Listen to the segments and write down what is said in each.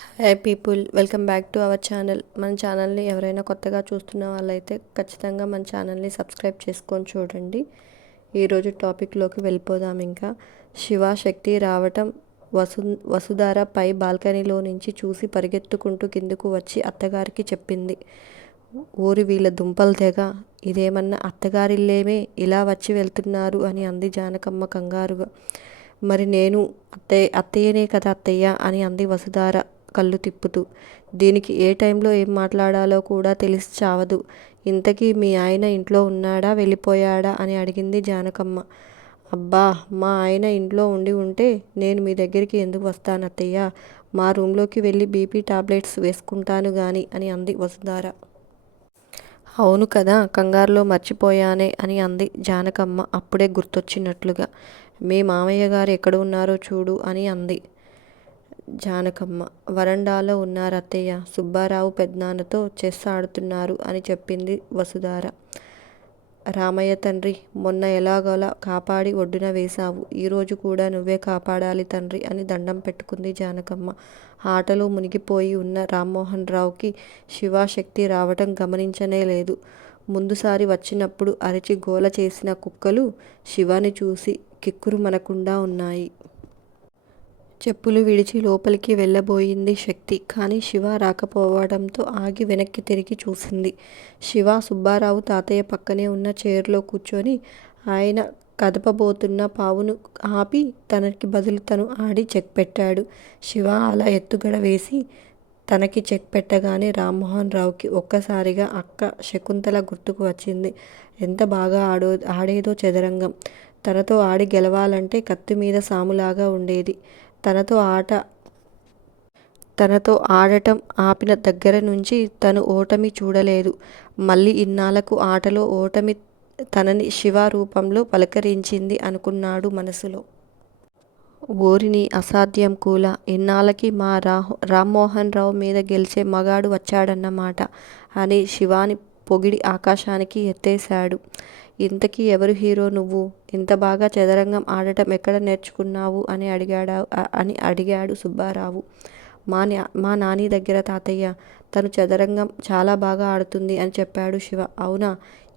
Hi people, welcome back to our channel. మన ఛానల్ని ఎవరైనా కొత్తగా చూస్తున్న వాళ్ళైతే ఖచ్చితంగా మన ఛానల్ని సబ్స్క్రైబ్ చేసుకొని చూడండి. ఈరోజు టాపిక్లోకి వెళ్ళిపోదాం. ఇంకా శివశక్తి రావటం వసుధార పై బాల్కనీలో నుంచి చూసి పరిగెత్తుకుంటూ కిందకు వచ్చి అత్తగారికి చెప్పింది. ఊరి వీళ్ళ దుంపలు తెగ, ఇదేమన్నా అత్తగారిల్లేమే, ఇలా వచ్చి వెళ్తున్నారు అని అంది జానకమ్మ కంగారుగా. మరి నేను అత్తయ్యనే కదా అత్తయ్య అని అంది వసుధార కళ్ళు తిప్పుతూ. దీనికి ఏ టైంలో ఏం మాట్లాడాలో కూడా తెలిసి చావదు. ఇంతకీ మీ ఆయన ఇంట్లో ఉన్నాడా, వెళ్ళిపోయాడా అని అడిగింది జానకమ్మ. అబ్బా, మా ఆయన ఇంట్లో ఉండి ఉంటే నేను మీ దగ్గరికి ఎందుకు వస్తాను అత్తయ్య, మా రూమ్లోకి వెళ్ళి బీపీ టాబ్లెట్స్ వేసుకుంటాను గాని అని అంది వసుధార. అవును కదా, కంగారులో మర్చిపోయానే అని అంది జానకమ్మ అప్పుడే గుర్తొచ్చినట్లుగా. మీ మామయ్య గారు ఎక్కడ ఉన్నారో చూడు అని అంది జానకమ్మ. వరండాలో ఉన్నారు అత్తయ్య, సుబ్బారావు పెద్దనాన్నతో చెస్ ఆడుతున్నారు అని చెప్పింది వసుధార. రామయ్య తండ్రి, మొన్న ఎలాగోలా కాపాడి ఒడ్డున వేశావు, ఈరోజు కూడా నువ్వే కాపాడాలి తండ్రి అని దండం పెట్టుకుంది జానకమ్మ. ఆటలో మునిగిపోయి ఉన్న రామ్మోహన్ రావుకి శివశక్తి రావటం గమనించనే లేదు. ముందుసారి వచ్చినప్పుడు అరిచి గోల చేసిన కుక్కలు శివాని చూసి కిక్కురుమనకుండా ఉన్నాయి. చెప్పులు విడిచి లోపలికి వెళ్ళబోయింది శక్తి. కానీ శివ రాకపోవడంతో ఆగి వెనక్కి తిరిగి చూసింది. శివ సుబ్బారావు తాతయ్య పక్కనే ఉన్న చైర్లో కూర్చొని ఆయన కదపబోతున్న పావును ఆపి తనకి బదులు తను ఆడి చెక్ పెట్టాడు. శివ అలా ఎత్తుగడ వేసి తనకి చెక్ పెట్టగానే రామ్మోహన్ రావుకి ఒక్కసారిగా అక్క శకుంతల గుర్తుకు వచ్చింది. ఎంత బాగా ఆడేదో చదరంగం. తనతో ఆడి గెలవాలంటే కత్తి మీద సాములాగా ఉండేది. తనతో ఆడటం ఆపిన దగ్గర నుంచి తను ఓటమి చూడలేదు. మళ్ళీ ఇన్నాళ్లకు ఆటలో ఓటమి తనని శివ రూపంలో పలకరించింది అనుకున్నాడు మనసులో. ఓరిని అసాధ్యం కూలా, ఇన్నాళ్ళకి మా రామ్మోహన్ రావు మీద గెలిచే మగాడు వచ్చాడన్నమాట అని శివాని పొగిడి ఆకాశానికి ఎత్తేశాడు. ఇంతకీ ఎవరు హీరో నువ్వు? ఇంత బాగా చదరంగం ఆడటం ఎక్కడ నేర్చుకున్నావు అని అడిగాడు సుబ్బారావు. మా నాని దగ్గర తాతయ్య. తను చదరంగం చాలా బాగా ఆడుతుంది అని చెప్పాడు శివ. అవునా,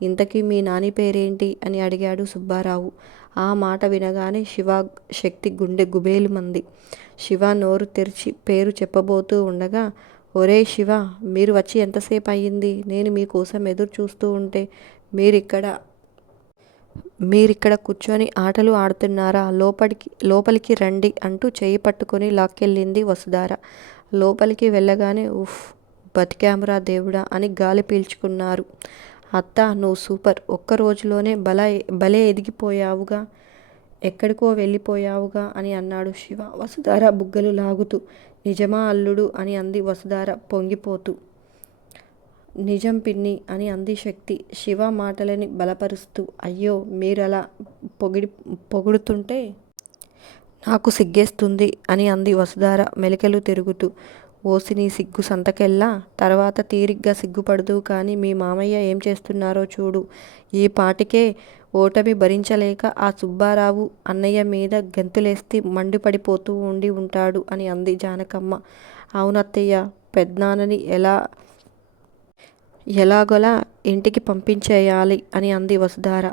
ఇంతకీ మీ నాని పేరేంటి అని అడిగాడు సుబ్బారావు. ఆ మాట వినగానే శివశక్తి గుండె గుబేలుమంది. శివ నోరు తెరిచి పేరు చెప్పబోతూ ఉండగా, ఒరేయ్ శివ, మీరు వచ్చి ఎంతసేపు అయ్యింది? నేను మీకోసం ఎదురు చూస్తూ ఉంటే మీరిక్కడ కూర్చొని ఆటలు ఆడుతున్నారా? లోపలికి రండి అంటూ చెయ్యి పట్టుకొని లాక్కెళ్ళింది వసుధార. లోపలికి వెళ్ళగానే ఉఫ్, బతికామురా దేవుడా అని గాలి పీల్చుకున్నారు. అత్త, నువ్వు సూపర్, ఒక్క రోజులోనే భలే ఎదిగిపోయావుగా, ఎక్కడికో వెళ్ళిపోయావుగా అని అన్నాడు శివ వసుధార బుగ్గలు లాగుతూ. నిజమా అల్లుడు అని అంది వసుధార పొంగిపోతూ. నిజం పిన్ని అని అంది శక్తి శివ మాటలని బలపరుస్తూ. అయ్యో, మీరలా పొగుడుతుంటే నాకు సిగ్గేస్తుంది అని అంది వసుధార మెలికలు తిరుగుతూ. ఓసి నీ సిగ్గు సంతకెళ్ళా, తర్వాత తీరిగ్గా సిగ్గుపడుతూ కానీ మీ మామయ్య ఏం చేస్తున్నారో చూడు. ఈ పాటికే ఓటమి భరించలేక ఆ సుబ్బారావు అన్నయ్య మీద గెంతులేస్తే మండిపడిపోతూ ఉండి ఉంటాడు అని అంది జానకమ్మ. అవునత్తయ్య, పెద్నాన్నని ఎలాగోలా ఇంటికి పంపించేయాలి అని అంది వసుధార.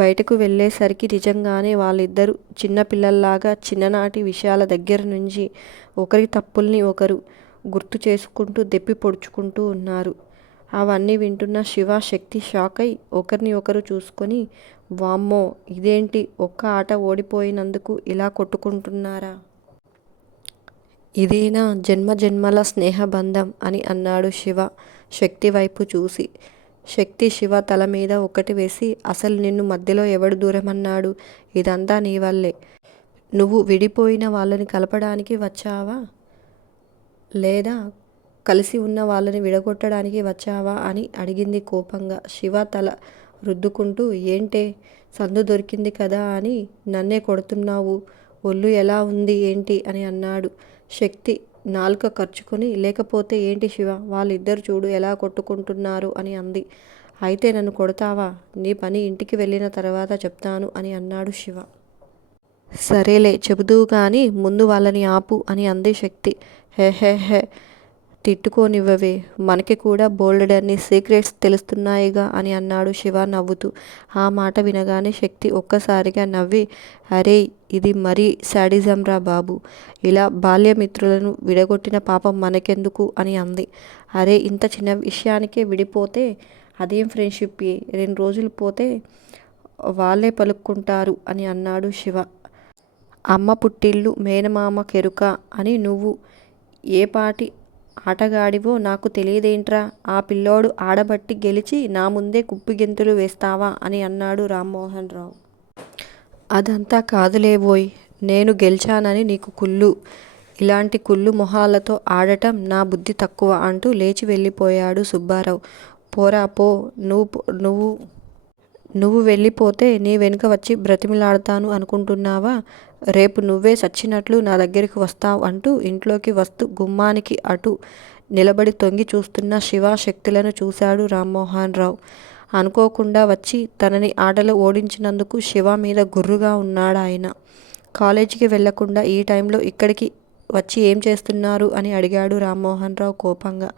బయటకు వెళ్ళేసరికి నిజంగానే వాళ్ళిద్దరూ చిన్నపిల్లల్లాగా చిన్ననాటి విషయాల దగ్గర నుంచి ఒకరి తప్పుల్ని ఒకరు గుర్తు చేసుకుంటూ దెప్పి పొడుచుకుంటూ ఉన్నారు. అవన్నీ వింటున్న శివశక్తి షాక్ అయి ఒకరిని ఒకరు చూసుకొని, వామ్మో, ఇదేంటి, ఒక్క ఆట ఓడిపోయినందుకు ఇలా కొట్టుకుంటున్నారా? ఇదేనా జన్మజన్మల స్నేహబంధం అని అన్నాడు శివ శక్తి వైపు చూసి. శక్తి శివ తల మీద ఒకటి వేసి, అసలు నిన్ను మధ్యలో ఎవడు దూరమన్నాడు? ఇదంతా నీ వల్లే. నువ్వు విడిపోయిన వాళ్ళని కలపడానికి వచ్చావా, లేదా కలిసి ఉన్న వాళ్ళని విడగొట్టడానికి వచ్చావా అని అడిగింది కోపంగా. శివ తల రుద్దుకుంటూ, ఏంటే, సందు దొరికింది కదా అని నన్నే కొడుతున్నావు? ఒళ్ళు ఎలా ఉంది ఏంటి అని అన్నాడు. శక్తి నాలుక ఖర్చుకొని, లేకపోతే ఏంటి శివ, వాళ్ళిద్దరు చూడు ఎలా కొట్టుకుంటున్నారు అని అంది. అయితే నన్ను కొడతావా? నీ పని ఇంటికి వెళ్ళిన తర్వాత చెప్తాను అని అన్నాడు శివ. సరేలే చెబుదువు గాని ముందు వాళ్ళని ఆపు అని అంది శక్తి. హే హే హే తిట్టుకోనివ్వవే, మనకి కూడా బోల్డెడన్ని సీక్రెట్స్ తెలుస్తున్నాయిగా అని అన్నాడు శివ నవ్వుతూ. ఆ మాట వినగానే శక్తి ఒక్కసారిగా నవ్వి, అరే ఇది మరీ శాడిజం రా బాబు, ఇలా బాల్యమిత్రులను విడగొట్టిన పాపం మనకెందుకు అని అంది. అరే ఇంత చిన్న విషయానికే విడిపోతే అదేం ఫ్రెండ్షిప్, 2 రోజులు పోతే వాళ్ళే పలుక్కుంటారు అని అన్నాడు శివ. అమ్మ పుట్టిల్లు మేనమామ కెరుక అని నువ్వు ఏపాటి ఆటగాడివో నాకు తెలియదేంట్రా, ఆ పిల్లోడు ఆడబట్టి గెలిచి నా ముందే కుప్పిగెంతులు వేస్తావా అని అన్నాడు రామ్మోహన్ రావు. అదంతా కాదులేవోయ్, నేను గెలిచానని నీకు కుళ్ళు, ఇలాంటి కుళ్ళు మొహాలతో ఆడటం నా బుద్ధి తక్కువ అంటూ లేచి వెళ్ళిపోయాడు సుబ్బారావు. పోరా పో, నువ్వు నువ్వు వెళ్ళిపోతే నీ వెనుక వచ్చి బ్రతిమిలాడతాను అనుకుంటున్నావా, రేపు నువ్వే చచ్చినట్లు నా దగ్గరికి వస్తావు అంటూ ఇంట్లోకి వస్తూ గుమ్మానికి అటు నిలబడి తొంగి చూస్తున్న శివ శక్తులను చూశాడు రామ్మోహన్ రావు. అనుకోకుండా వచ్చి తనని ఆటలో ఓడించినందుకు శివ మీద గుర్రుగా ఉన్నాడాయన. కాలేజీకి వెళ్లకుండా ఈ టైంలో ఇక్కడికి వచ్చి ఏం చేస్తున్నారు అని అడిగాడు రామ్మోహన్ రావు కోపంగా.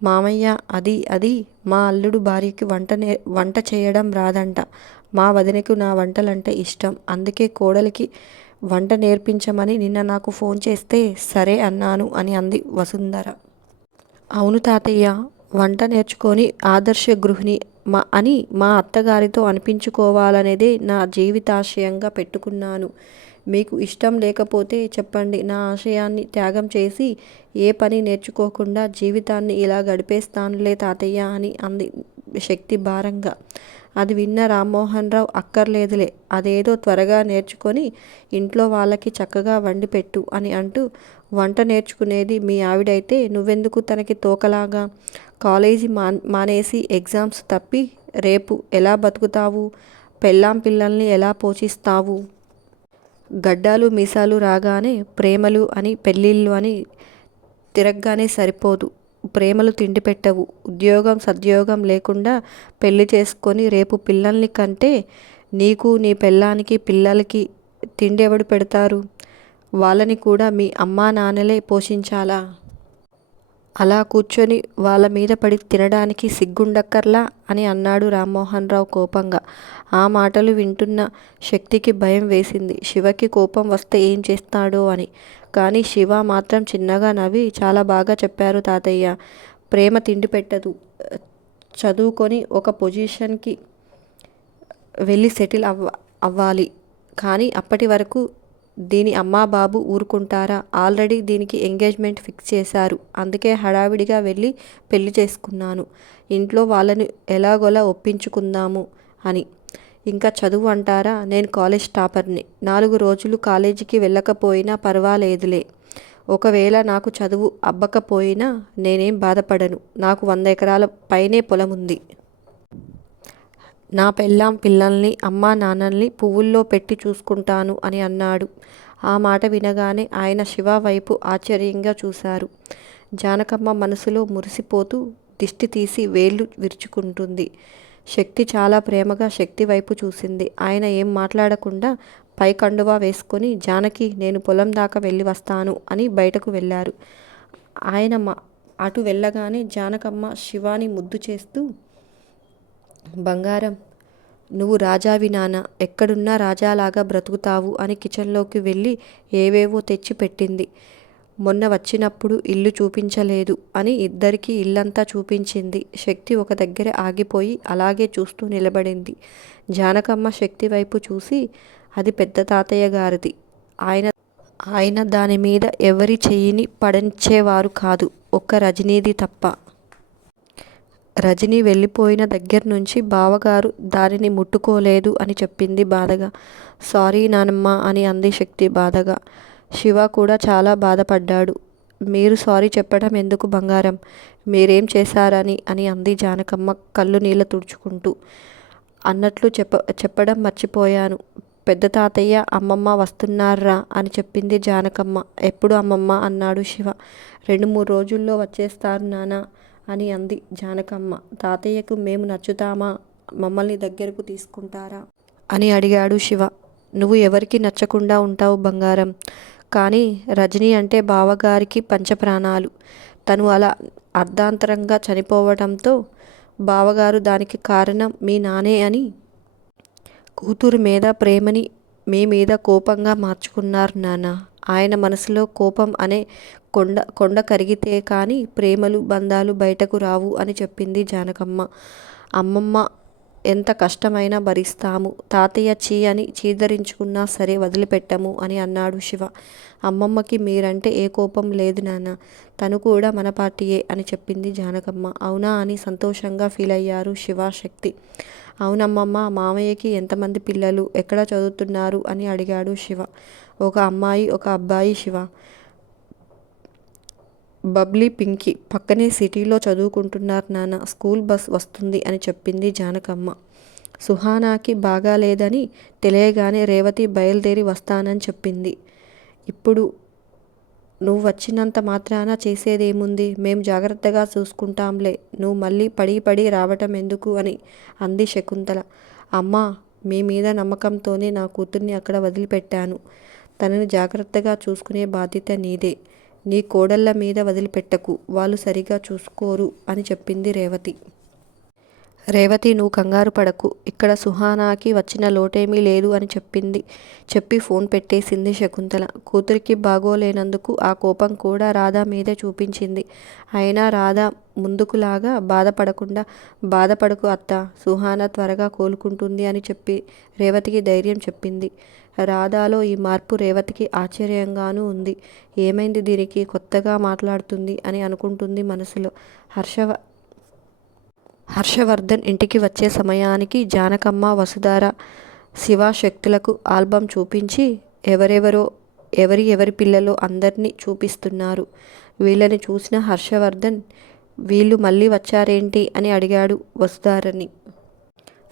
మామయ్య, అది మా అల్లుడు భార్యకి వంట చేయడం రాదంట. మా వదినకు నా వంటలంటే ఇష్టం, అందుకే కోడలికి వంట నేర్పించమని నిన్న నాకు ఫోన్ చేస్తే సరే అన్నాను అని అంది వసుంధర. అవును తాతయ్య, వంట నేర్చుకొని ఆదర్శ గృహిణి అని మా అత్తగారితో అనిపించుకోవాలనేదే నా జీవితాశయంగా పెట్టుకున్నాను. మీకు ఇష్టం లేకపోతే చెప్పండి, నా ఆశయాన్ని త్యాగం చేసి ఏ పని నేర్చుకోకుండా జీవితాన్ని ఇలా గడిపేస్తానులే తాతయ్య అని అంది శక్తి భారంగా. అది విన్న రామ్మోహన్ రావు, అక్కర్లేదులే, అదేదో త్వరగా నేర్చుకొని ఇంట్లో వాళ్ళకి చక్కగా వండి పెట్టు అని అంటూ, వంట నేర్చుకునేది మీ ఆవిడైతే నువ్వెందుకు తనకి తోకలాగా, కాలేజీ మానేసి ఎగ్జామ్స్ తప్పి రేపు ఎలా బతుకుతావు, పెళ్ళాం పిల్లల్ని ఎలా పోషిస్తావు, గడ్డాలు మీసాలు రాగానే ప్రేమలు అని పెళ్ళిళ్ళు అని తిరగగానే సరిపోదు, ప్రేమలు తిండి పెట్టవు, ఉద్యోగం సద్యోగం లేకుండా పెళ్లి చేసుకొని రేపు పిల్లల్ని కంటే నీకు నీ పెళ్ళానికి పిల్లలకి తిండి ఎవడు పెడతారు, వాళ్ళని కూడా మీ అమ్మా నాన్నలే పోషించాలా, అలా కూర్చొని వాళ్ళ మీద పడి తినడానికి సిగ్గుండక్కర్లా అని అన్నాడు రామ్మోహన్ రావు కోపంగా. ఆ మాటలు వింటున్న శక్తికి భయం వేసింది, శివకి కోపం వస్తే ఏం చేస్తాడో అని. కానీ శివ మాత్రం చిన్నగా నవ్వి, చాలా బాగా చెప్పారు తాతయ్య, ప్రేమ తిండి పెట్టదు, చదువుకొని ఒక పొజిషన్కి వెళ్ళి సెటిల్ అవ్వాలి, కానీ అప్పటి వరకు దీని అమ్మా బాబు ఊరుకుంటారా, ఆల్రెడీ దీనికి ఎంగేజ్మెంట్ ఫిక్స్ చేశారు, అందుకే హడావిడిగా వెళ్ళి పెళ్లి చేసుకున్నాను, ఇంట్లో వాళ్ళని ఎలాగోలా ఒప్పించుకుందాము అని. ఇంకా చదువు అంటారా, నేను కాలేజ్ టాపర్ని, 4 రోజులు కాలేజీకి వెళ్ళకపోయినా పర్వాలేదులే, ఒకవేళ నాకు చదువు అబ్బకపోయినా నేనేం బాధపడను, నాకు 100 ఎకరాల పైనే పొలం ఉంది, నా పెళ్ళాం పిల్లల్ని అమ్మా నాన్నల్ని పువ్వుల్లో పెట్టి చూసుకుంటాను అని అన్నాడు. ఆ మాట వినగానే ఆయన శివ వైపు ఆశ్చర్యంగా చూశారు. జానకమ్మ మనసులో మురిసిపోతూ దిష్టి తీసి వేళ్ళు విరుచుకుంటుంది. శక్తి చాలా ప్రేమగా శక్తి వైపు చూసింది. ఆయన ఏం మాట్లాడకుండా పై కండువా వేసుకొని, జానకి నేను పొలం దాకా వెళ్ళి వస్తాను అని బయటకు వెళ్ళారు. ఆయన అటు వెళ్ళగానే జానకమ్మ శివాని ముద్దు చేస్తూ, బంగారం, నువ్వు రాజావి నాన్న, ఎక్కడున్నా రాజాలాగా బ్రతుకుతావు అని కిచెన్లోకి వెళ్ళి ఏవేవో తెచ్చి పెట్టింది. మొన్న వచ్చినప్పుడు ఇల్లు చూపించలేదు అని ఇద్దరికీ ఇల్లంతా చూపించింది. శక్తి ఒక దగ్గర ఆగిపోయి అలాగే చూస్తూ నిలబడింది. జానకమ్మ శక్తి వైపు చూసి, అది పెద్ద తాతయ్య గారిది, ఆయన దాని మీద ఎవరి చెయ్యిని పడించేవారు కాదు, ఒక్క రజనీది తప్ప. రజనీ వెళ్ళిపోయిన దగ్గర నుంచి బావగారు దానిని ముట్టుకోలేదు అని చెప్పింది బాధగా. సారీ నానమ్మ అని అంది శక్తి బాధగా. శివ కూడా చాలా బాధపడ్డాడు. మీరు సారీ చెప్పడం ఎందుకు బంగారం, మీరేం చేశారని అని అంది జానకమ్మ కళ్ళు నీళ్ళ తుడుచుకుంటూ. అన్నట్లు చెప్పడం మర్చిపోయాను, పెద్ద తాతయ్య అమ్మమ్మ వస్తున్నారా అని చెప్పింది జానకమ్మ. ఎప్పుడు అమ్మమ్మ అన్నాడు శివ. 2-3 రోజుల్లో వచ్చేస్తారు నాన్న అని అంది జానకమ్మ. తాతయ్యకు మేము నచ్చుతామా, మమ్మల్ని దగ్గరకు తీసుకుంటారా అని అడిగాడు శివ. నువ్వు ఎవరికి నచ్చకుండా ఉంటావు బంగారం, కానీ రజనీ అంటే బావగారికి పంచప్రాణాలు. తను అలా అర్ధాంతరంగా చనిపోవడంతో బావగారు దానికి కారణం మీ నానే అని కూతురు మీద ప్రేమని మీ మీద కోపంగా మార్చుకున్నారు నాన్న. ఆయన మనసులో కోపం అనే కొండ కరిగితే కానీ ప్రేమలు బంధాలు బయటకు రావు అని చెప్పింది జానకమ్మ. అమ్మమ్మ ఎంత కష్టమైనా భరిస్తాము. తాతయ్య చీ అని చీదరించుకున్నా సరే వదిలిపెట్టము అని అన్నాడు శివ. అమ్మమ్మకి మీరంటే ఏ కోపం లేదు నాన్న. తను కూడా మన పార్టీయే అని చెప్పింది జానకమ్మ. అవునా అని సంతోషంగా ఫీల్ అయ్యారు శివ, శక్తి. అవునమ్మమ్మ. మామయ్యకి ఎంతమంది పిల్లలు, ఎక్కడ చదువుతున్నారు అని అడిగాడు శివ. ఒక అమ్మాయి, ఒక అబ్బాయి శివ. బబ్లీ, పింకీ పక్కనే సిటీలో చదువుకుంటున్నారు నాన్న. స్కూల్ బస్ వస్తుంది అని చెప్పింది జానకమ్మ. సుహానాకి బాగాలేదని తెలియగానే రేవతి బయలుదేరి వస్తానని చెప్పింది. ఇప్పుడు నువ్వు వచ్చినంత మాత్రాన చేసేదేముంది? మేం జాగ్రత్తగా చూసుకుంటాంలే. నువ్వు మళ్ళీ పడి రావటం ఎందుకు అని అంది శకుంతల. అమ్మా, మీ మీద నమ్మకంతోనే నా కూతుర్ని అక్కడ వదిలిపెట్టాను. తనని జాగ్రత్తగా చూసుకునే బాధ్యత నీదే. నీ కోడళ్ళ మీద వదిలిపెట్టకు. వాళ్ళు సరిగా చూసుకోరు అని చెప్పింది రేవతి. రేవతి, నువ్వు కంగారు పడకు. ఇక్కడ సుహానాకి వచ్చిన లోటేమీ లేదు అని చెప్పి ఫోన్ పెట్టేసింది శకుంతల. కూతురికి బాగోలేనందుకు ఆ కోపం కూడా రాధ మీదే చూపించింది. అయినా రాధ ముందుకులాగా బాధపడకు అత్తా, సుహానా త్వరగా కోలుకుంటుంది అని చెప్పి రేవతికి ధైర్యం చెప్పింది. రాధాలో ఈ మార్పు రేవతికి ఆశ్చర్యంగానూ ఉంది. ఏమైంది దీనికి, కొత్తగా మాట్లాడుతుంది అని అనుకుంటుంది మనసులో. హర్షవర్ధన్ ఇంటికి వచ్చే సమయానికి జానకమ్మ, వసుధార, శివ, శక్తులకు ఆల్బం చూపించి ఎవరి పిల్లలో అందరినీ చూపిస్తున్నారు. వీళ్ళని చూసిన హర్షవర్ధన్, వీళ్ళు మళ్ళీ వచ్చారేంటి అని అడిగాడు వసుధారని.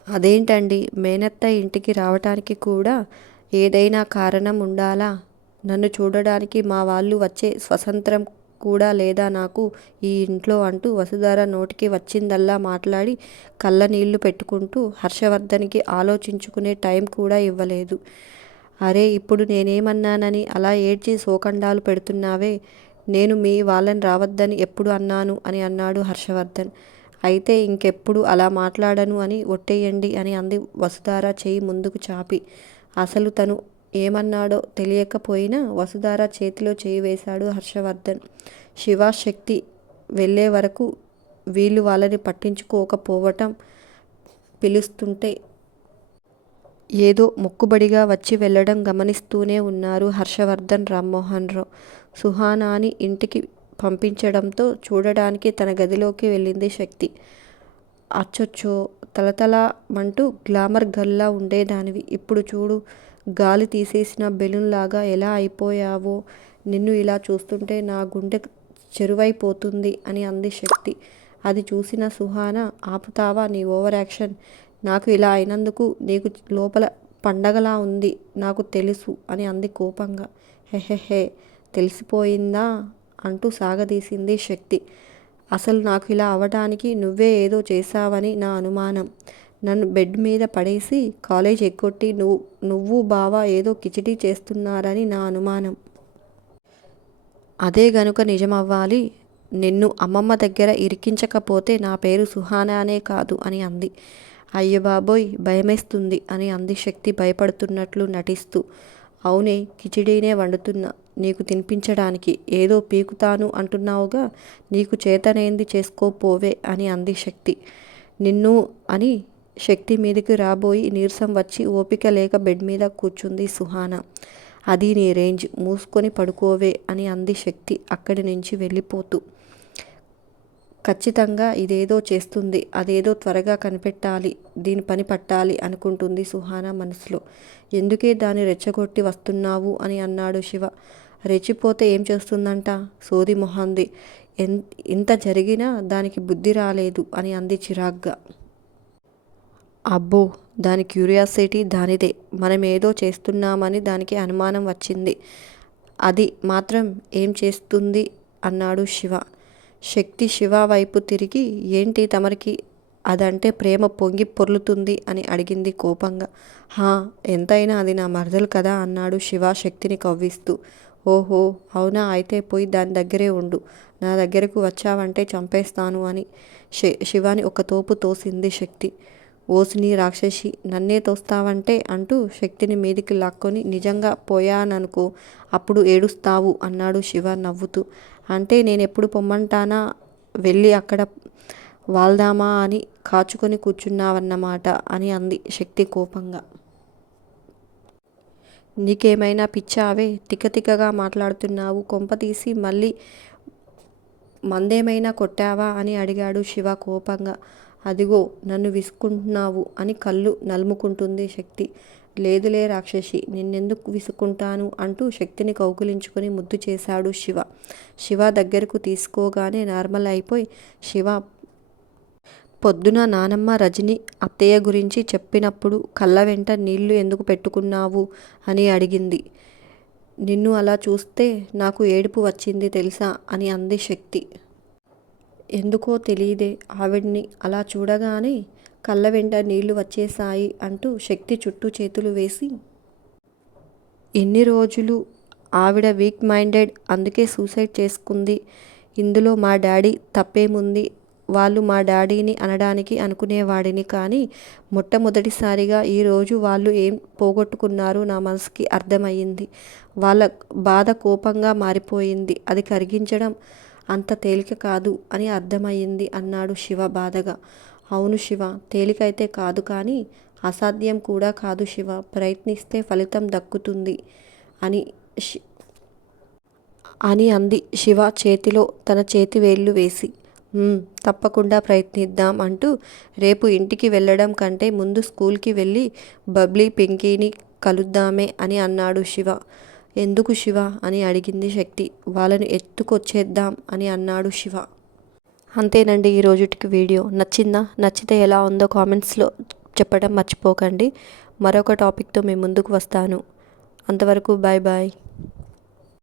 అదేంటండి, మేనత్త ఇంటికి రావటానికి కూడా ఏదైనా కారణం ఉండాలా? నన్ను చూడడానికి మా వాళ్ళు వచ్చే స్వతంత్రం కూడా లేదా నాకు ఈ ఇంట్లో అంటూ వసుధార నోటికి వచ్చిందల్లా మాట్లాడి కళ్ళ నీళ్లు పెట్టుకుంటూ హర్షవర్ధన్కి ఆలోచించుకునే టైం కూడా ఇవ్వలేదు. అరే, ఇప్పుడు నేనేమన్నానని అలా ఏడ్చి శోకండాలు పెడుతున్నావే? నేను మీ వాళ్ళని రావద్దని ఎప్పుడు అన్నాను అని అన్నాడు హర్షవర్ధన్. అయితే ఇంకెప్పుడు అలా మాట్లాడను అని ఒట్టేయండి అని అంది వసుధార చెయ్యి ముందుకు చాపి. అసలు తను ఏమన్నాడో తెలియకపోయినా వసుధార చేతిలో చేయి వేశాడు హర్షవర్ధన్. శివ, శక్తి వెళ్ళే వరకు వీళ్ళు వాళ్ళని పట్టించుకోకపోవటం పిలుస్తుంటే ఏదో మొక్కుబడిగా వచ్చి వెళ్ళడం గమనిస్తూనే ఉన్నారు హర్షవర్ధన్, రామ్మోహన్ రావు. సుహానాని ఇంటికి పంపించడంతో చూడడానికి తన గదిలోకి వెళ్ళింది శక్తి. అచ్చొచ్చో, తలతలమంటూ గ్లామర్ గర్ల్లా ఉండేదానివి. ఇప్పుడు చూడు, గాలి తీసేసిన బెలూన్ లాగా ఎలా అయిపోయావో. నిన్ను ఇలా చూస్తుంటే నా గుండె చెరువైపోతుంది అని అంది శక్తి. అది చూసిన సుహానా, ఆపుతావా నీ ఓవర్ యాక్షన్? నాకు ఇలా అయినందుకు నీకు లోపల పండగలా ఉంది, నాకు తెలుసు అని అంది కోపంగా. హెహెహే, తెలిసిపోయిందా అంటూ సాగదీసింది శక్తి. అసలు నాకు ఇలా అవడానికి నువ్వే ఏదో చేశావని నా అనుమానం. నన్ను బెడ్ మీద పడేసి కాలేజ్ ఎగ్గొట్టి నువ్వు బావ ఏదో కిచిడీ చేస్తున్నారని నా అనుమానం. అదే గనుక నిజమవ్వాలి, నిన్ను అమ్మమ్మ దగ్గర ఇరికించకపోతే నా పేరు సుహానానే కాదు అని అంది. అయ్య బాబోయ్, భయమేస్తుంది అని అంది శక్తి భయపడుతున్నట్లు నటిస్తూ. అవునే, కిచిడీనే వండుతున్నా నీకు తినిపించడానికి. ఏదో పీకుతాను అంటున్నావుగా, నీకు చేతనేంది చేసుకోపోవే అని అంది శక్తి. నిన్ను అని శక్తి మీదకి రాబోయి నీరసం వచ్చి ఓపిక లేక బెడ్ మీద కూర్చుంది సుహానా. అది నీ రేంజ్, మూసుకొని పడుకోవే అని అంది శక్తి అక్కడి నుంచి వెళ్ళిపోతూ. ఖచ్చితంగా ఇదేదో చేస్తుంది, అదేదో త్వరగా కనిపెట్టాలి, దీని పని పట్టాలి అనుకుంటుంది సుహానా మనసులో. ఎందుకే దాన్ని రెచ్చగొట్టి వస్తున్నావు అని అన్నాడు శివ. రెచ్చిపోతే ఏం చేస్తుందంట, సోది మొహంది. ఇంత జరిగినా దానికి బుద్ధి రాలేదు అని అంది చిరాగ్గా. అబ్బో, దాని క్యూరియాసిటీ దానిదే. మనమేదో చేస్తున్నామని దానికి అనుమానం వచ్చింది. అది మాత్రం ఏం చేస్తుంది అన్నాడు శివ. శక్తి శివ వైపు తిరిగి, ఏంటి తమరికి అదంటే ప్రేమ పొంగి పొర్లుతుంది అని అడిగింది కోపంగా. హా, ఎంతైనా అది నా మరదలు కదా అన్నాడు శివ శక్తిని కవ్విస్తూ. ఓహో, అవునా, అయితే పోయి దాని దగ్గరే ఉండు, నా దగ్గరకు వచ్చావంటే చంపేస్తాను అని శివాని ఒక తోపు తోసింది శక్తి. ఓసిని రాక్షసి, నన్నే తోస్తావంటే అంటూ శక్తిని మీదికి లాక్కొని, నిజంగా పోయాననుకో అప్పుడు ఏడుస్తావు అన్నాడు శివ నవ్వుతూ. అంటే నేనెప్పుడు పొమ్మంటానా, వెళ్ళి అక్కడ వాల్దామా అని కాచుకొని కూర్చున్నావన్నమాట అని అంది శక్తి కోపంగా. నీకేమైనా పిచ్చావే, తికతికగా మాట్లాడుతున్నావు, కొంపతీసి మళ్ళీ మందేమైనా కొట్టావా అని అడిగాడు శివ కోపంగా. అదిగో నన్ను విసుక్కుంటున్నావు అని కళ్ళు నలుముకుంటుంది శక్తి. లేదులే రాక్షసి, నిన్నెందుకు విసుక్కుంటాను అంటూ శక్తిని కౌగిలించుకొని ముద్దు చేశాడు శివ. శివ దగ్గరకు తీసుకోగానే నార్మల్ అయిపోయి, శివ పొద్దున నానమ్మ రజని అత్తయ్య గురించి చెప్పినప్పుడు కళ్ళ వెంట నీళ్లు ఎందుకు పెట్టుకున్నావు అని అడిగింది. నిన్ను అలా చూస్తే నాకు ఏడుపు వచ్చింది తెలుసా అని అంది శక్తి. ఎందుకో తెలీదే, ఆవిడ్ని అలా చూడగానే కళ్ళ వెంట నీళ్లు వచ్చేశాయి అంటూ శక్తి చుట్టూ చేతులు వేసి, ఎన్ని రోజులు ఆవిడ వీక్ మైండెడ్, అందుకే సూసైడ్ చేసుకుంది. ఇందులో మా డాడీ తప్పేముంది, వాళ్ళు మా డాడీని అనడానికి అనుకునేవాడిని, కానీ మొట్టమొదటిసారిగా ఈరోజు వాళ్ళు ఏం పోగొట్టుకున్నారో నా మనసుకి అర్థమయ్యింది. వాళ్ళ బాధ కోపంగా మారిపోయింది, అది కరిగించడం అంత తేలిక కాదు అని అర్థమయ్యింది అన్నాడు శివ బాధగా. అవును శివ, తేలికైతే కాదు కానీ అసాధ్యం కూడా కాదు శివ, ప్రయత్నిస్తే ఫలితం దక్కుతుంది అని అని అంది శివ చేతిలో తన చేతి వేళ్ళు వేసి. తప్పకుండా ప్రయత్నిద్దాం అంటూ, రేపు ఇంటికి వెళ్ళడం కంటే ముందు స్కూల్కి వెళ్ళి బబ్లీ పింకీని కలుద్దామే అని అన్నాడు శివ. ఎందుకు శివ అని అడిగింది శక్తి. వాళ్ళని ఎత్తుకొచ్చేద్దాం అని అన్నాడు శివ. అంతేనండి ఈ రోజుటికి వీడియో. నచ్చిందా? నచ్చితే ఎలా ఉందో కామెంట్స్లో చెప్పడం మర్చిపోకండి. మరొక టాపిక్తో మీ ముందుకు వస్తాను. అంతవరకు బాయ్ బాయ్.